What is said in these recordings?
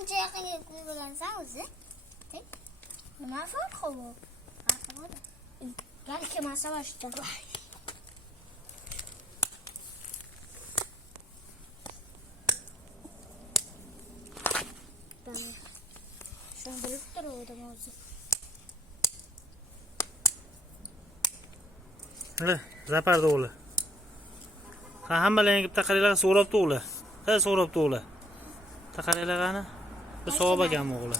uncha yaqinga ko'rgansan o'zi. Nima farqi bu? Farqi bor. Balki masalashda. Şunu bilib turuvdim o'zi. Hala, zaparda o'g'li. Ha, hammalarga bitta qaranglar, so'rabdi o'g'li. Ha, so'rabdi o'g'li. Bitta qaranglar qani. Bir savob ekan o'g'li.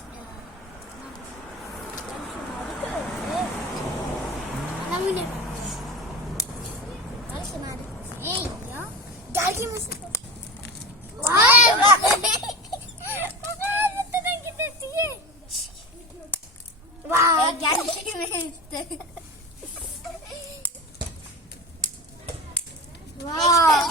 Ana buni. Qarashmadi. Ey, yo. Galgimiz. Voy! Bittadan ketdi. Voy, galgimiz. Wow,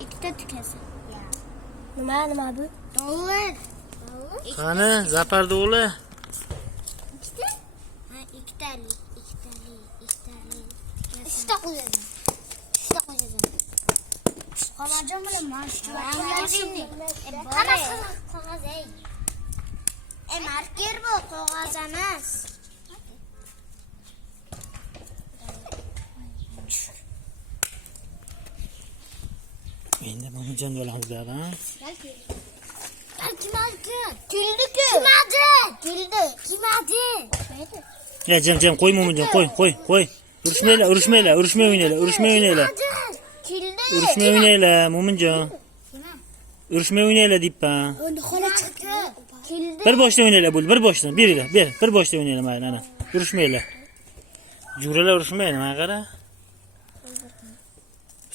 İkide tükesi. Nima bu? Dolar. Qani, zaparda o'g'li. İkide? Ha, ikkitali. Üçte qo'yasan. Qo'majon bilan marshni. Hammasi qog'oz ey. Marker bu, qog'oz emas. Endi Mo'minjon bo'lamizlar, ha? Kim aldi? Ya, jam, qo'y Mo'minjon, qo'y. Urushmanglar, urushmay o'ynanglar. Urushmay o'ynanglar, Mo'minjon. Urushmay o'ynanglar deyapman. Endi xola chiqdi. Bir boshdan o'ynanglar, bir boshdan. Beringlar, bir boshdan o'ynanglar, mayli, ana. Urushmanglar. Juralar urushmaydi, mana qara.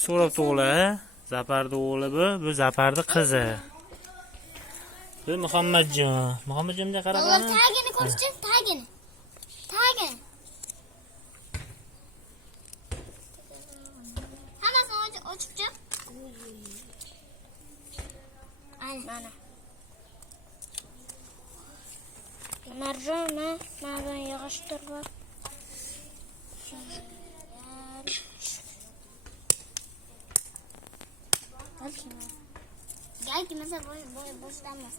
So'rabdi o'g'li, ha? Zaparda o'g'li bu Zaparda qizi. Bu Muhammadjon. Muhammadjonga qara qara. Tagini ko'rchi, tagini. Hammasini ochibchi. Mana. Marjon, mana yig'ishtir bor. Galki mesela boşlanmaz.